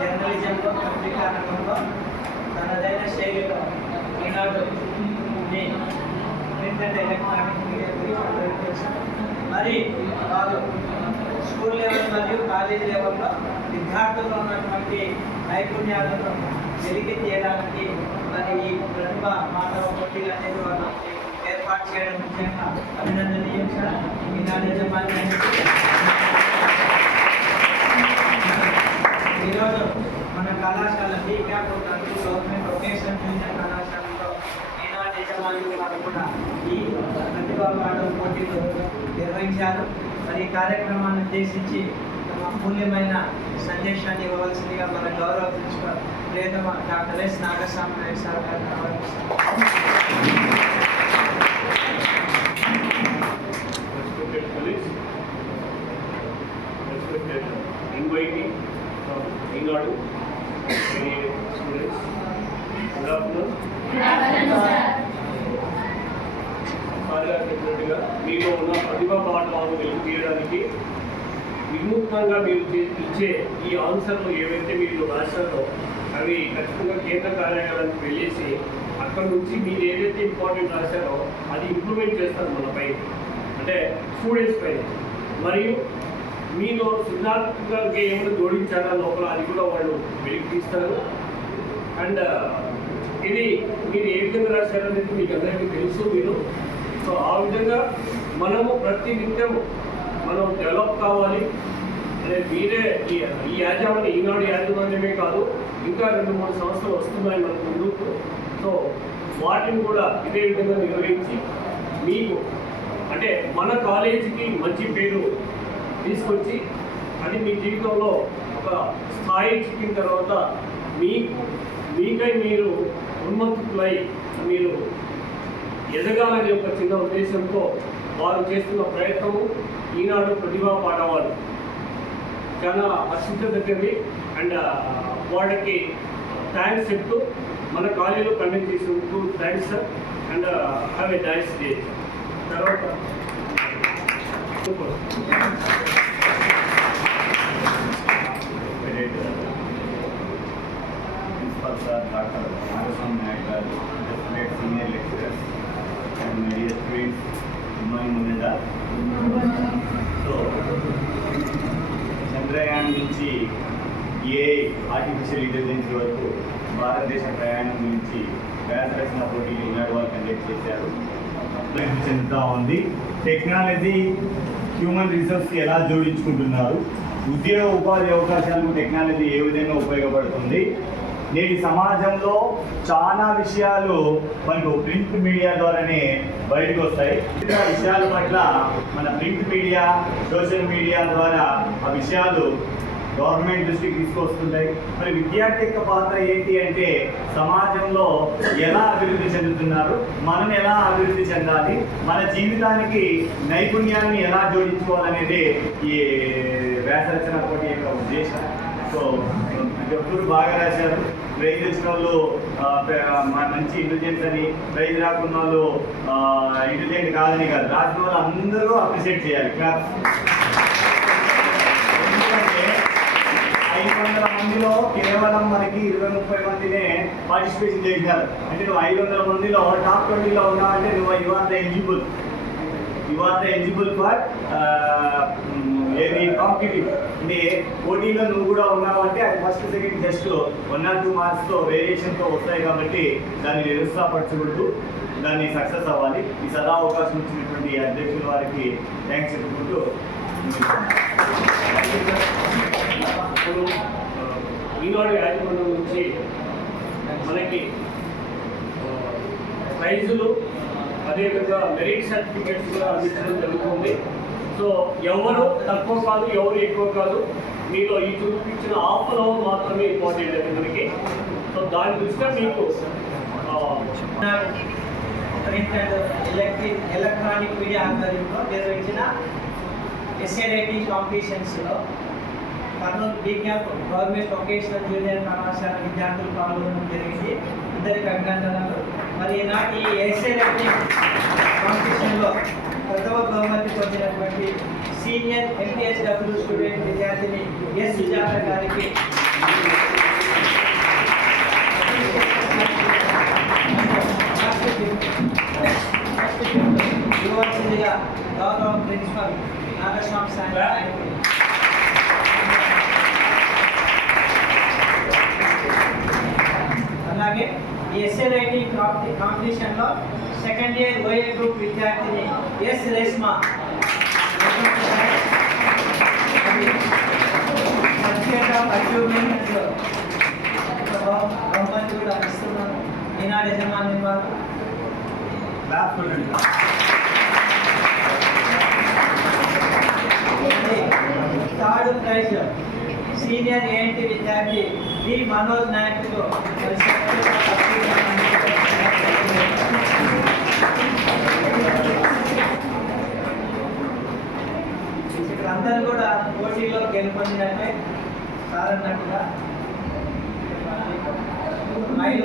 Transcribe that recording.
జర్నలిజంలో పత్రికా రంగంలో తనదైన శైలిలో ఈనాడు ప్రింట్ అండ్ ఎలక్ట్రానిక్ మీడియా గురించి మరి వారు స్కూల్ లెవెల్ మరియు కాలేజ్ లెవెల్లో విద్యార్థుల్లో ఉన్నటువంటి నైపుణ్యాలను వెలికి తీయడానికి మరి ఈ ప్రతిభ మానవ పోటీలు అనేది వాళ్ళు ఏర్పాటు చేయడం ముఖ్యంగా అభినందనీయం సార్. ఈనాడు యజమాని ఈరోజు మన కళాశాల be camp government vocational junior కళాశాలలో ఈనాడు యజమానులు వారు కూడా ఈ ప్రతిభా పాఠం పోటీలు నిర్వహించారు. మరి ఈ కార్యక్రమాన్ని ఉద్దేశించి తమ అమూల్యమైన సందేశాన్ని ఇవ్వవలసిందిగా మన గౌరవ ప్రిన్సిపల్ ప్రియతమ డాక్టర్ ఎస్ నాగస్వామి సార్ గారిని ఆహ్వానిస్తున్నాం. Inviting from Ingadu, students. Good afternoon. చెప్పినట్టుగా మీలో ఉన్న ప్రతిభా పాఠాలను వెలుగు తీయడానికి వినూత్నంగా మీరు ఇచ్చే ఈ ఆన్సర్లు ఏవైతే మీరు రాశారో అవి ఖచ్చితంగా కేంద్ర కార్యాలయానికి వెళ్ళేసి అక్కడ నుంచి మీరు ఏదైతే ఇంపార్టెంట్ రాశారో అది ఇంప్లిమెంట్ చేస్తారు మనపై, అంటే స్టూడెంట్స్ పైన. మరియు మీలో సృజనాత్మకంగా ఏమైనా జోడించారా లోపల అది కూడా వాళ్ళు వెలికి తీస్తారు. అండ్ ఇది మీరు ఏ విధంగా రాశారనేది మీకు అందరికీ తెలుసు. మీరు సో ఆ విధంగా మనము ప్రతి నిత్యం మనం డెవలప్ కావాలి అనే మీరే ఈ యాజమాన్యం ఈనాడు యాజమాన్యమే కాదు, ఇంకా 2-3 సంవత్సరాలు వస్తున్నాయి మన ముందుకు. సో వాటిని కూడా ఇదే విధంగా నిర్వహించి మీకు అంటే మన కాలేజీకి మంచి పేరు తీసుకొచ్చి అది మీ జీవితంలో ఒక స్థాయి చిక్కిన తర్వాత మీకై మీరు ఉన్మత్తులై మీరు ఎదగాలనే ఒక చిన్న ఉద్దేశంతో వారు చేస్తున్న ప్రయత్నము ఈనాడు ప్రతిభా పాఠవాలు చాలా హర్షించదగ్గది. అండ్ వాళ్ళకి థ్యాంక్స్ చెప్తూ మన కాలేజీలో కండక్ట్ చేసినందుకు thanks sir. And have a nice day. తర్వాత Principal sir, Dr. Nagaswamy Nayak garu, respected senior lecturers and my dear students, good morning Munida. So, Chandrayaan నుంచి AI ఆర్టిఫిషియల్ ఇంటెలిజెన్స్ వరకు భారతదేశ ప్రయాణం నుంచి వ్యాసరచన పోటీలు ఈనాడు వాళ్ళు కండక్ట్ చేశారు. చెందుతూ ఉంది. టెక్నాలజీ హ్యూమన్ రిసోర్స్కి ఎలా జోడించుకుంటున్నారు, ఉద్యోగ ఉపాధి అవకాశాలకు టెక్నాలజీ ఏ విధంగా ఉపయోగపడుతుంది, నేటి సమాజంలో చాలా విషయాలు మనకు ప్రింట్ మీడియా ద్వారానే బయటకు వస్తాయి. ఇతర విషయాల పట్ల మన ప్రింట్ మీడియా, సోషల్ మీడియా ద్వారా ఆ విషయాలు గవర్నమెంట్ దృష్టికి తీసుకొస్తుంటాయి. మరి విద్యార్థి యొక్క పాత్ర ఏంటి అంటే సమాజంలో ఎలా అభివృద్ధి చెందుతున్నారు, మనం ఎలా అభివృద్ధి చెందాలి, మన జీవితానికి నైపుణ్యాన్ని ఎలా జోడించుకోవాలనేది ఈ వ్యాసరచన పోటీ యొక్క ఉద్దేశం. సో ఎప్పుడు బాగా రాశారు. ప్రైజ్ వచ్చిన వాళ్ళు మంచి ఇంటెలిజెన్స్ అని, ప్రైజ్ రాకున్న వాళ్ళు ఇంటెలిజెంట్ కాదని కాదు, రాసిన వాళ్ళు అందరూ అప్రిషియేట్ చేయాలి. క్లాస్ 500 మందిలో కేవలం మనకి 20-30 మందినే పార్టిసిపేషన్ చేశారు. అంటే నువ్వు 500 మందిలో టాప్ 20లో ఉన్నావంటే నువ్వు you are the eligible for ఏది కాంపిటేటివ్. అంటే పోటీలో నువ్వు కూడా ఉన్నావంటే అది ఫస్ట్ సెకండ్ జస్ట్ 1 or 2 మార్క్స్తో వేరియేషన్తో వస్తాయి. కాబట్టి దాన్ని నిరుత్సాహపరచకూడదు, దాన్ని సక్సెస్ అవ్వాలి. ఈ సదా అవకాశం ఇచ్చినటువంటి అధ్యక్షుల వారికి థ్యాంక్స్ చెప్పుకుంటూ ఈనాడు యాజమాన్యం నుంచి మనకి ప్రైజులు అదేవిధంగా మెరిట్ సర్టిఫికేట్స్ కూడా అందించడం జరుగుతుంది. సో ఎవరు తక్కువ కాదు, ఎవరు ఎక్కువ కాదు. మీలో ఈ చూపించిన హాఫ్ అన్ అవర్ మాత్రమే ఇంపార్టెంట్ అండి మనకి. సో దాని దృష్ట్యా మీకు ప్రింట్ అండ్ ఎలక్ట్రానిక్ మీడియా ఆధ్వర్యంలో నిర్వహించిన ఎస్ఏ రైటింగ్ కాంపిటీషన్స్లో Kurnool B camp government vocational junior కళాశాల విద్యార్థులు పాల్గొనడం జరిగింది. అందరికి అభినందనలు. మరి ఈనాటి ఈ ఎస్ఏ రైటింగ్ కాంపిటీషన్లో ప్రథమ బహుమతి పొందినటువంటి సీనియర్ MPSW స్టూడెంట్ విద్యార్థిని ఎస్ సుజాత గారికి ఇవ్వాల్సిందిగా గౌరవ ప్రిన్సిపల్ నాగస్వామి సాయి. అలాగే ఈ ఎస్ఏ రైటింగ్ కాంపిటీషన్లో సెకండ్ ఇయర్ ఓఏ గ్రూప్ విద్యార్థిని S Reshma certificate of achievement బహుమతి కూడా ఇస్తున్నాను. ఈనాడు యజమాని వారు థర్డ్ ప్రైజ్ సీనియర్ ఏంటి విద్యార్థి డి మనోజ్ నాయక్కు ఇక్కడ అందరూ కూడా పోటీలో గెలుపొందినట్టే సార్ అన్నట్టుగా 5